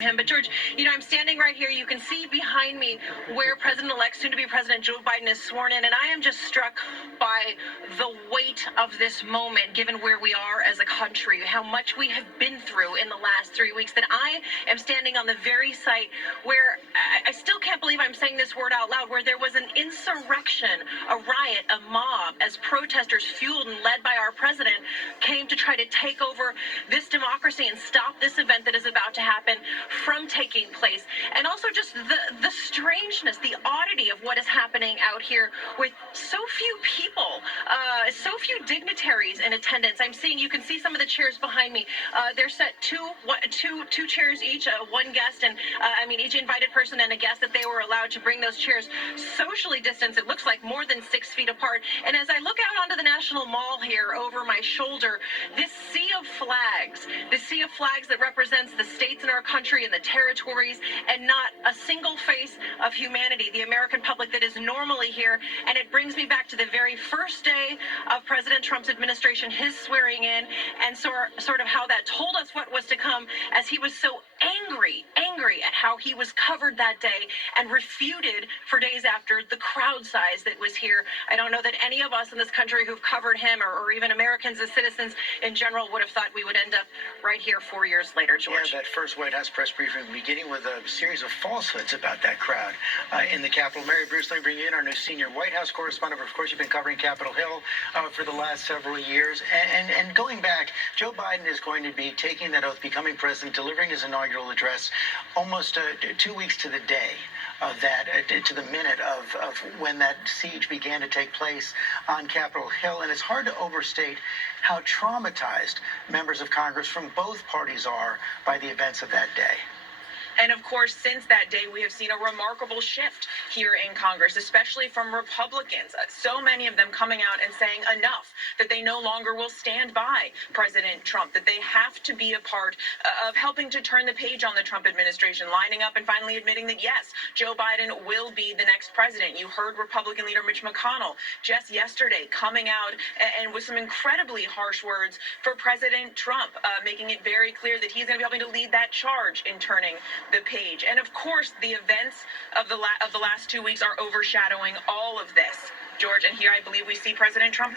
him. But George, I'm standing right here. You can see behind me where President-elect, soon-to-be President Joe Biden is sworn in, and I am just struck by the weight of this moment, given where we are as a country, how much we have been through in the last 3 weeks, that I am standing on the very site where I still can't believe I'm saying this word out loud, where there was an insurrection, a riot, a mob, as protesters fueled and led by our president came to try to take over this democracy and stop this event that is about to happen from taking place. And also just the strangeness, the oddity of what is happening out here with so few people, so few dignitaries in attendance. You can see some of the chairs behind me. They're set two chairs each, one guest and each invited person and a guest, that they were allowed to bring those chairs socially distanced. It looks like more than 6 feet apart. And as I look out onto the National Mall here over my shoulder, this sea of flags that represents the states in our country and the territories, and not a single face of humanity, the American public that is normally here. And it brings me back to the very first day of President Trump's administration, his swearing in, and sort of how that told us what was to come, as he was so angry at how he was covered that day and refuted for days after the crowd size that was here. I don't know that any of us in this country who've covered him, or even Americans as citizens in general, would have thought we would end up right here 4 years later, George. Yeah, that first White House press briefing beginning with a series of falsehoods about that crowd in the Capitol. Mary Bruce, let me bring you in, our new senior White House correspondent. Of course, you've been covering Capitol Hill for the last several years. And going back, Joe Biden is going to be taking that oath, becoming president, delivering his inaugural address almost 2 weeks to the day of that, to the minute of when that siege began to take place on Capitol Hill. And it's hard to overstate how traumatized members of Congress from both parties are by the events of that day. And of course, since that day, we have seen a remarkable shift here in Congress, especially from Republicans. So many of them coming out and saying enough, that they no longer will stand by President Trump, that they have to be a part of helping to turn the page on the Trump administration, lining up and finally admitting that, yes, Joe Biden will be the next president. You heard Republican leader Mitch McConnell just yesterday coming out and with some incredibly harsh words for President Trump, making it very clear that he's going to be helping to lead that charge in turning the page. And of course, the events of the last 2 weeks are overshadowing all of this, George. And here I believe we see President Trump